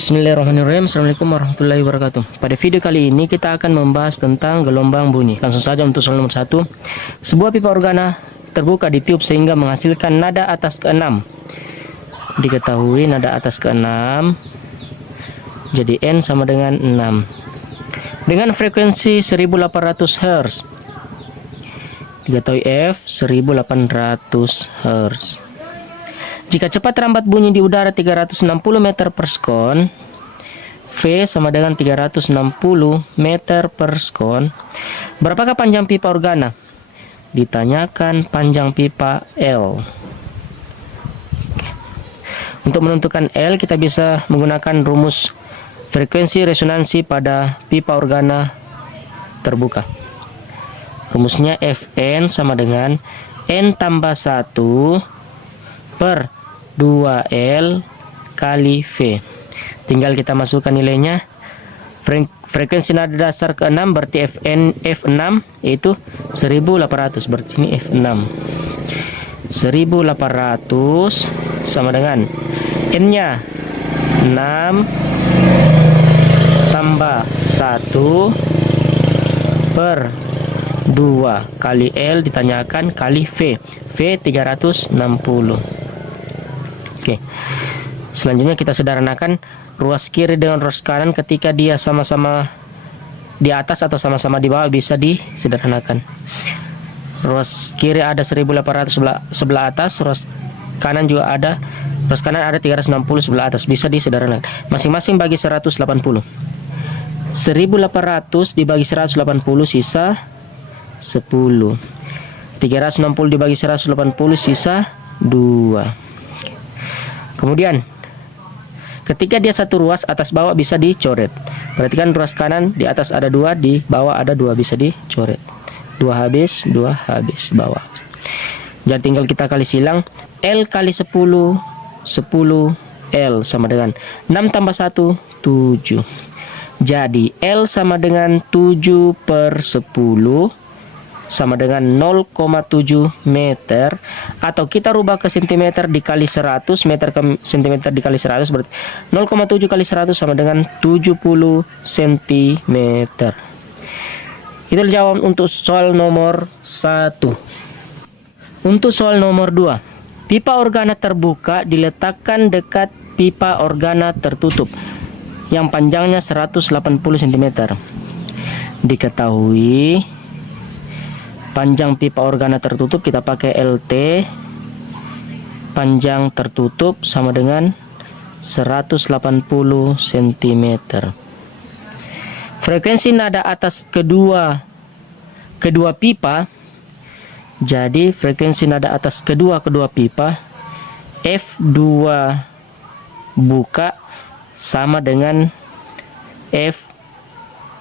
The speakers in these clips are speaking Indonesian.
Bismillahirrahmanirrahim. Assalamualaikum warahmatullahi wabarakatuh. Pada video kali ini kita akan membahas tentang gelombang bunyi. Langsung saja untuk soal nomor 1. Sebuah pipa organa terbuka di tiup sehingga menghasilkan nada atas ke-6. Diketahui nada atas ke-6 jadi N sama dengan 6 dengan frekuensi 1800 Hz. Diketahui F 1800 Hz. Jika cepat rambat bunyi di udara 360 meter per sekon, V sama dengan 360 meter per sekon, berapakah panjang pipa organa? Ditanyakan panjang pipa L. Untuk menentukan L, kita bisa menggunakan rumus frekuensi resonansi pada pipa organa terbuka. Rumusnya Fn sama dengan N tambah 1 per 2L kali V. Tinggal kita masukkan nilainya. Frekuensi nada dasar ke-6 berarti F6 yaitu 1800, berarti ini F6. 1800 sama dengan N-nya 6 tambah 1 per 2 kali L ditanyakan kali V. V 360. Oke. Selanjutnya kita sederhanakan ruas kiri dengan ruas kanan ketika dia sama-sama di atas atau sama-sama di bawah bisa disederhanakan. Ruas kiri ada 1800 sebelah atas, ruas kanan juga ada. Ruas kanan ada 360 sebelah atas, bisa disederhanakan. Masing-masing bagi 180. 1800 dibagi 180 sisa 10. 360 dibagi 180 sisa 2. Kemudian ketika dia satu ruas atas bawah bisa dicoret. Perhatikan ruas kanan di atas ada 2, di bawah ada 2, bisa dicoret. 2 habis, 2 habis bawah. Jadi tinggal kita kali silang. L kali 10 L sama dengan 6 tambah 1 7. Jadi L sama dengan 7 per 10 sama dengan 0,7 meter, atau kita rubah ke cm dikali 100, meter ke cm dikali 100 berarti 0,7 kali 100 sama dengan 70 cm. Itu jawaban untuk soal nomor 1. Untuk soal nomor 2, pipa organa terbuka diletakkan dekat pipa organa tertutup yang panjangnya 180 cm. Diketahui panjang pipa organa tertutup kita pakai LT, panjang tertutup sama dengan 180 cm. Frekuensi nada atas kedua pipa, jadi frekuensi nada atas kedua pipa F2 buka sama dengan F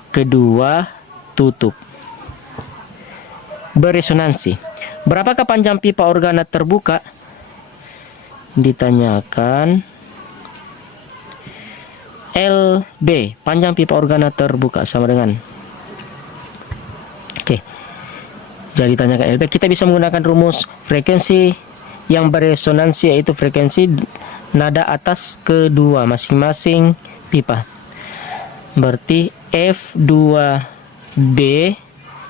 kedua tutup. Beresonansi. Berapakah panjang pipa organa terbuka? Ditanyakan LB, panjang pipa organa terbuka sama dengan. Oke. Jadi ditanyakan LB, kita bisa menggunakan rumus frekuensi yang beresonansi yaitu frekuensi nada atas kedua masing-masing pipa. Berarti F2B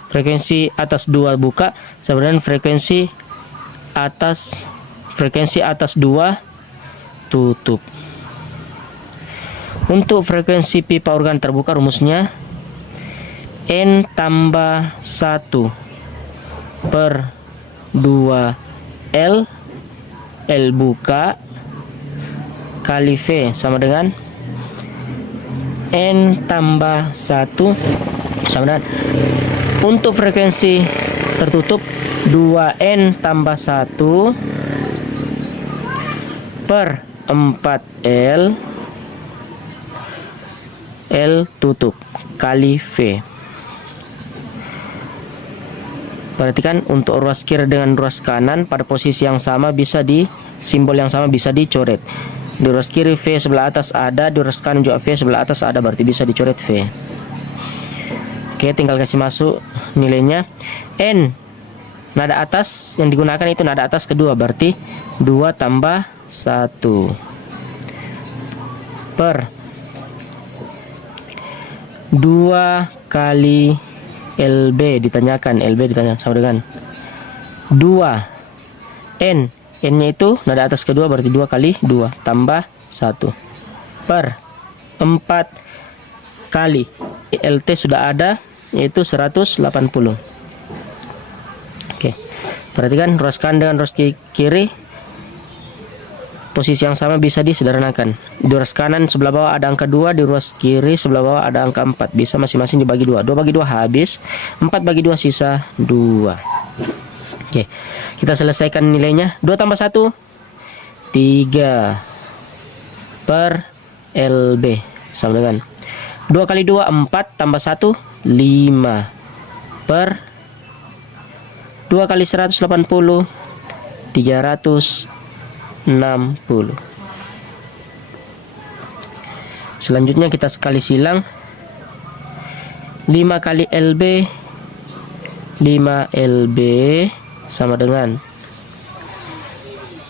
frekuensi atas 2 buka sama dengan frekuensi atas 2 tutup. Untuk frekuensi pipa organ terbuka rumusnya N tambah 1 per 2 L buka kali V sama dengan N tambah 1 sama dengan, untuk frekuensi tertutup 2N tambah 1 per 4L tutup kali V. Perhatikan untuk ruas kiri dengan ruas kanan pada posisi yang sama bisa simbol yang sama bisa dicoret. Di ruas kiri V sebelah atas ada, di ruas kanan juga V sebelah atas ada, berarti bisa dicoret V. Oke, tinggal kasih masuk nilainya. N nada atas yang digunakan itu nada atas kedua, berarti 2 tambah 1 per 2 kali LB ditanyakan. LB ditanyakan sama dengan 2 N. N-nya itu nada atas kedua, berarti 2 kali 2 tambah 1 per 4 kali LT sudah ada, yaitu 180. Oke, perhatikan ruas kanan dengan ruas kiri posisi yang sama bisa disederhanakan. Di ruas kanan sebelah bawah ada angka 2, di ruas kiri sebelah bawah ada angka 4. Bisa masing-masing dibagi 2. 2 bagi 2 habis, 4 bagi 2 sisa 2. Oke, kita selesaikan nilainya. 2 tambah 1 3 per LB sama dengan 2 kali 2 4 tambah 1 5 per 2 kali 180 360. Selanjutnya kita sekali silang. 5 kali LB 5 LB sama dengan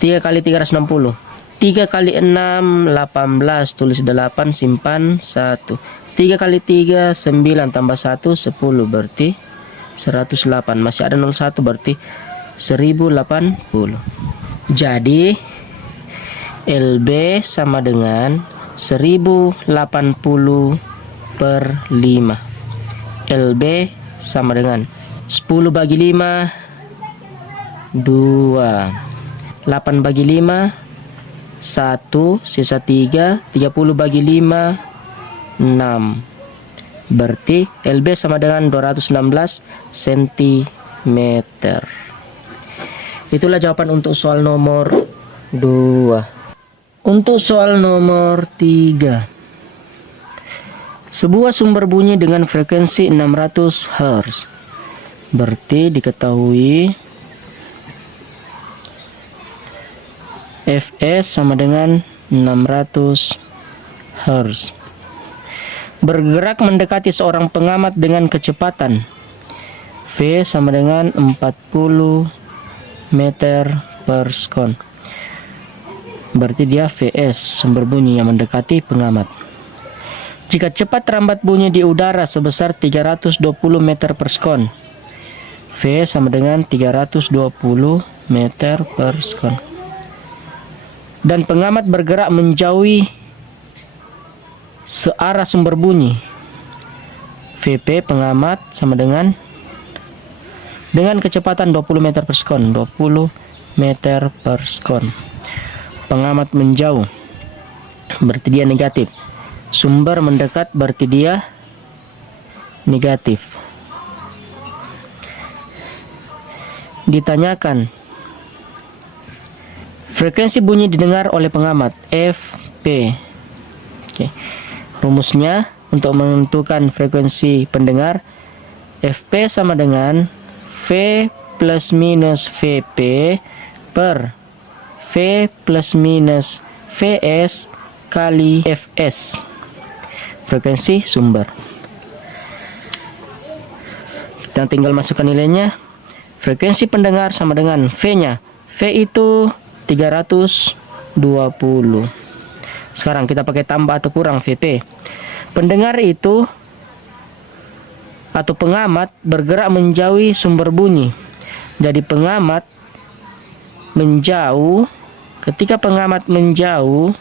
3 kali 360. 3 kali 6 18, tulis 8, simpan 1. 3 kali 3 9 tambah 1 10, berarti 108. Masih ada 01, berarti 1080. Jadi LB sama dengan 1080 per 5. LB sama dengan 10 bagi 5 2, 8 bagi 5 1, sisa 3, 30 bagi 5 6. Berarti LB sama dengan 216 cm. Itulah jawaban untuk soal nomor 2. Untuk soal nomor 3. Sebuah sumber bunyi dengan frekuensi 600 Hz. Berarti diketahui Fs sama dengan 600 Hz. Bergerak mendekati seorang pengamat dengan kecepatan V sama dengan 40 meter per sekon. Berarti dia Vs, sumber bunyi yang mendekati pengamat. Jika cepat rambat bunyi di udara sebesar 320 meter per sekon, V sama dengan 320 meter per sekon. Dan pengamat bergerak menjauhi searah sumber bunyi, VP pengamat sama dengan kecepatan 20 meter per sekon. 20 meter per sekon. Pengamat menjauh, berarti dia negatif. Sumber mendekat, berarti dia negatif. Ditanyakan frekuensi bunyi didengar oleh pengamat FP. Oke. Rumusnya untuk menentukan frekuensi pendengar, FP sama dengan V plus minus VP per V plus minus VS kali Fs, frekuensi sumber. Kita tinggal masukkan nilainya. Frekuensi pendengar sama dengan V-nya. V itu 320. Sekarang kita pakai tambah atau kurang VP. Pendengar itu atau pengamat bergerak menjauhi sumber bunyi. Jadi pengamat menjauh. Ketika pengamat menjauh,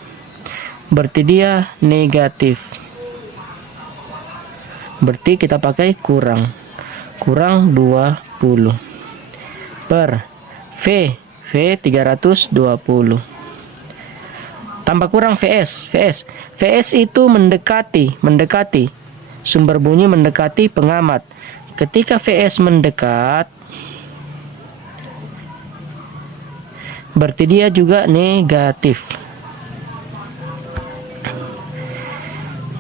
berarti dia negatif. Berarti kita pakai kurang 20 per V 320 tambah kurang VS itu mendekati sumber bunyi, mendekati pengamat. Ketika VS mendekat, berarti dia juga negatif.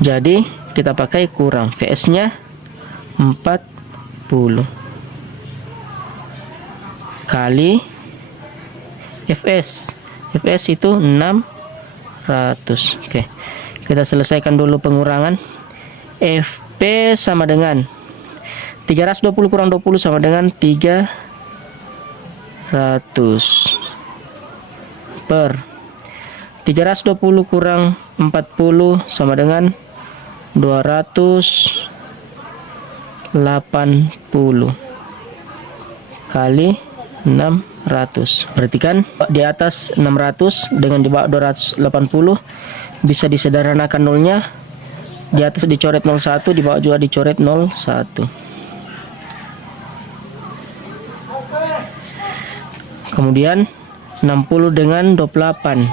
Jadi kita pakai kurang, VS nya 40 kali Fs itu 600. Oke, kita selesaikan dulu pengurangan. Fp sama dengan 320 kurang 20 sama dengan 300 per 320 kurang 40 sama dengan 280 kali 600. Perhatikan di atas 600 dengan di bawah 280 bisa disederhanakan nolnya. Di atas dicoret 01, di bawah juga dicoret 01. Kemudian 60 dengan 28.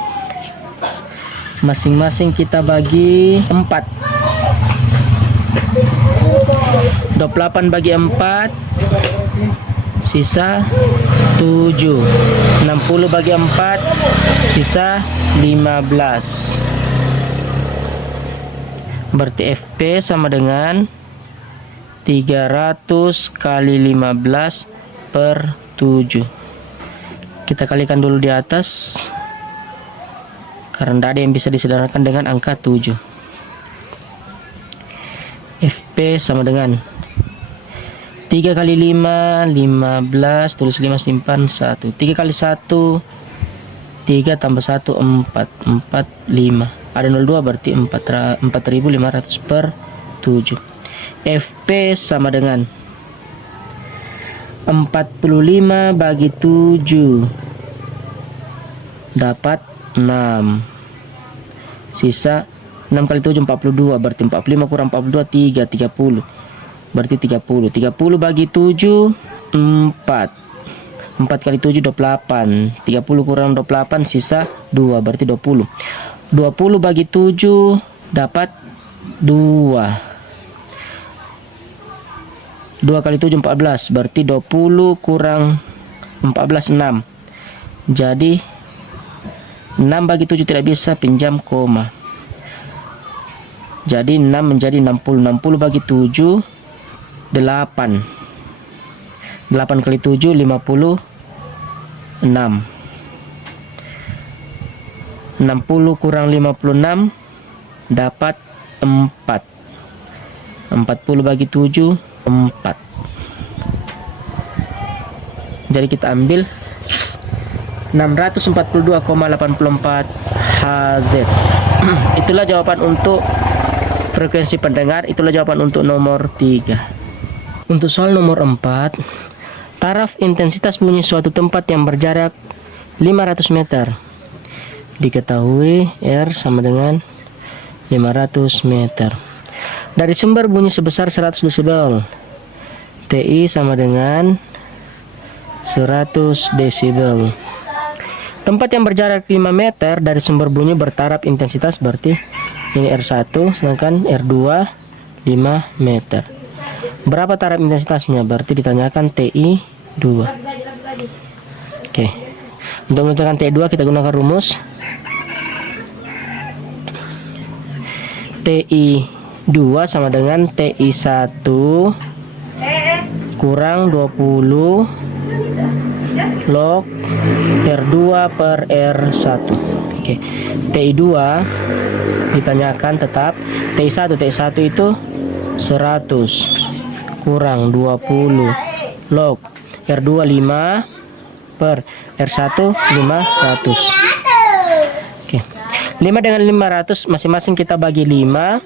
Masing-masing kita bagi 4. 28 bagi 4 sisa 7. 60 bagi 4 sisa 15. Berarti FP sama dengan 300 kali 15 per 7. Kita kalikan dulu di atas karena tidak ada yang bisa disederhanakan dengan angka 7. FP sama dengan 3 kali 5 15, tulis 5 simpan 1. 3 kali 1 3 tambah 1 4, 4 5. Ada 02 berarti 4500 per 7. FP sama dengan 45 bagi 7 dapat 6. Sisa 6 kali 7 42, berarti 45 kurang 42 3, 30. Berarti 30. 30 bagi 7 4. 4 kali 7 28. 30 kurang 28 sisa 2, berarti 20. 20 bagi 7 dapat 2. 2 kali 7 14, berarti 20 kurang 14 6. Jadi 6 bagi 7 tidak bisa, pinjam koma. Jadi 6 menjadi 60. 60 bagi 7 8. 8 kali 7 56. 60 kurang 56 dapat 4. 40 bagi 7 4. Jadi kita ambil 642,84 Hz. Itulah jawaban untuk frekuensi pendengar. Itulah jawaban untuk nomor 3. Untuk soal nomor 4, taraf intensitas bunyi suatu tempat yang berjarak 500 meter. Diketahui R sama dengan 500 meter. Dari sumber bunyi sebesar 100 desibel. TI sama dengan 100 desibel. Tempat yang berjarak 5 meter dari sumber bunyi bertaraf intensitas, berarti ini R1 sedangkan R2 5 meter. Berapa taraf intensitasnya? Berarti ditanyakan TI 2. Oke. Untuk menentukan TI 2 kita gunakan rumus TI 2 sama dengan TI 1 kurang 20 log R2 per R1. Oke. TI 2 ditanyakan tetap TI 1 itu 100 kurang 20 log R2 5 per R1 500. 5 dengan 500 masing-masing kita bagi 5.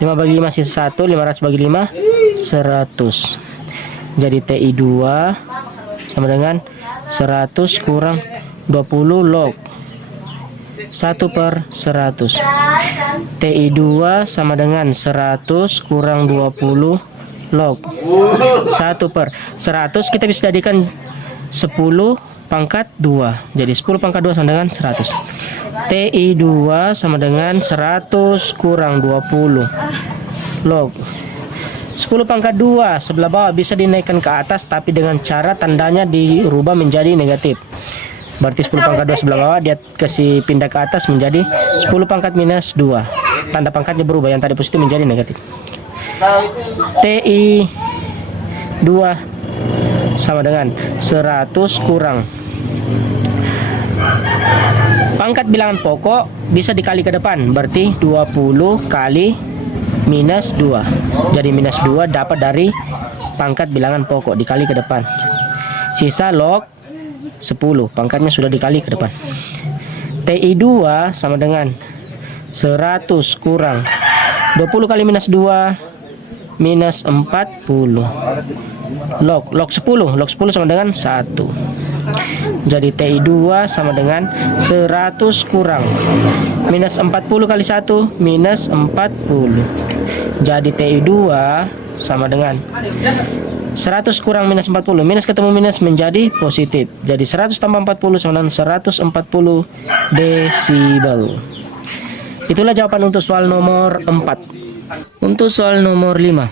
5 bagi 5 sisa 1, 500 bagi 5 100. Jadi TI 2 sama dengan 100 kurang 20 log 1 per 100. TI 2 sama dengan 100 kurang 20 log 1 per 100. Kita bisa jadikan 10 pangkat 2. Jadi 10 pangkat 2 sama dengan 100. TI 2 sama dengan 100 kurang 20 log 10 pangkat 2 sebelah bawah bisa dinaikkan ke atas, tapi dengan cara tandanya dirubah menjadi negatif. Berarti 10 pangkat 2 sebelah bawah dia kasih pindah ke atas menjadi 10 pangkat minus 2. Tanda pangkatnya berubah, yang tadi positif menjadi negatif. TI 2 sama dengan 100 kurang pangkat bilangan pokok bisa dikali ke depan, berarti 20 kali minus 2. Jadi minus 2 dapat dari pangkat bilangan pokok dikali ke depan. Sisa log 10, pangkatnya sudah dikali ke depan. TI 2 sama dengan 100 kurang 20 kali minus 2 minus 40. Log 10 sama dengan 1. Jadi TI 2 sama dengan 100 kurang minus 40 kali 1 minus 40. Jadi TI 2 sama dengan 100 kurang minus 40. Minus ketemu minus menjadi positif. Jadi 100 tambah 40 sama dengan 140 desibel. Itulah jawaban untuk soal nomor 4. Untuk soal nomor 5.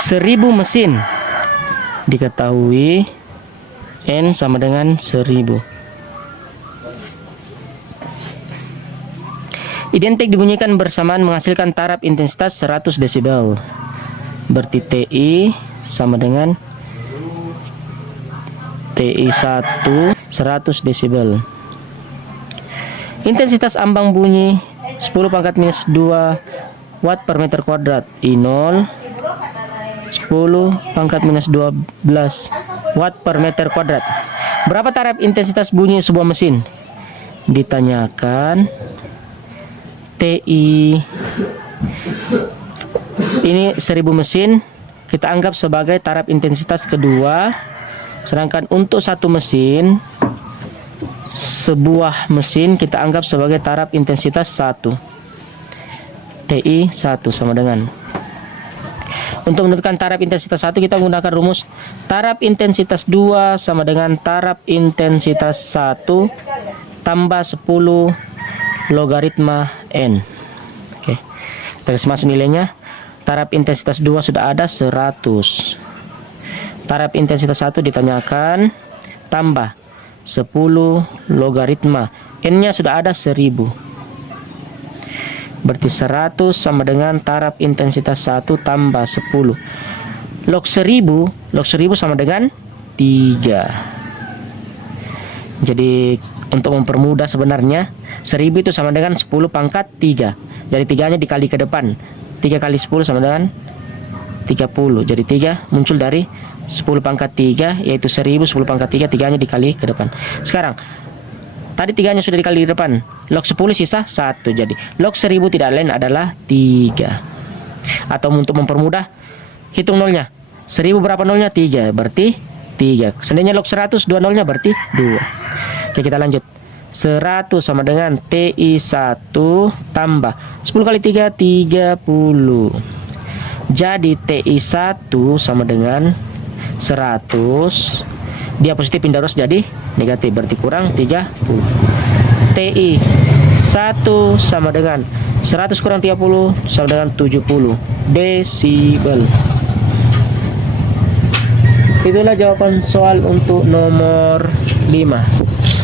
1000 mesin. Diketahui N sama dengan 1000. Identik dibunyikan bersamaan menghasilkan taraf intensitas 100 desibel. Berarti TI sama dengan TI 1 100 desibel. Intensitas ambang bunyi 10 pangkat minus 2 watt per meter kuadrat. I0 10 pangkat minus 12 watt per meter kuadrat. Berapa taraf intensitas bunyi sebuah mesin? Ditanyakan TI. Ini 1000 mesin kita anggap sebagai taraf intensitas kedua, sedangkan untuk satu mesin, sebuah mesin kita anggap sebagai taraf intensitas 1. TI 1 sama dengan, untuk menentukan taraf intensitas 1 kita menggunakan rumus taraf intensitas 2 sama dengan taraf intensitas 1 tambah 10 logaritma N. Oke, kita kasih masuk nilainya. Taraf intensitas 2 sudah ada 100. Taraf intensitas 1 ditanyakan tambah 10 logaritma N-nya sudah ada 1000. Berarti 100 sama dengan taraf intensitas 1 tambah 10. Log 1000 sama dengan 3. Jadi untuk mempermudah sebenarnya 1000 itu sama dengan 10 pangkat 3. Jadi 3-nya dikali ke depan. 3 kali 10 sama dengan 30. Jadi 3 muncul dari 10 pangkat 3, yaitu 1000 10 pangkat 3, 3-nya dikali ke depan. Sekarang tadi 3-nya sudah dikali di depan. Log 10 sisa 1. Jadi log 1000 tidak lain adalah 3. Atau untuk mempermudah, hitung nolnya. 1000 berapa nolnya? 3. Berarti 3. Seandainya log 100 2 nolnya berarti 2. Oke, kita lanjut. 100 sama dengan TI 1 tambah 10 kali 3 30. Jadi TI 1 sama dengan 100. Dia positif pindah terus jadi negatif, berarti kurang 30. TI 1 sama dengan 100 kurang 30 sama dengan 70 desibel. Itulah jawaban soal untuk nomor 5.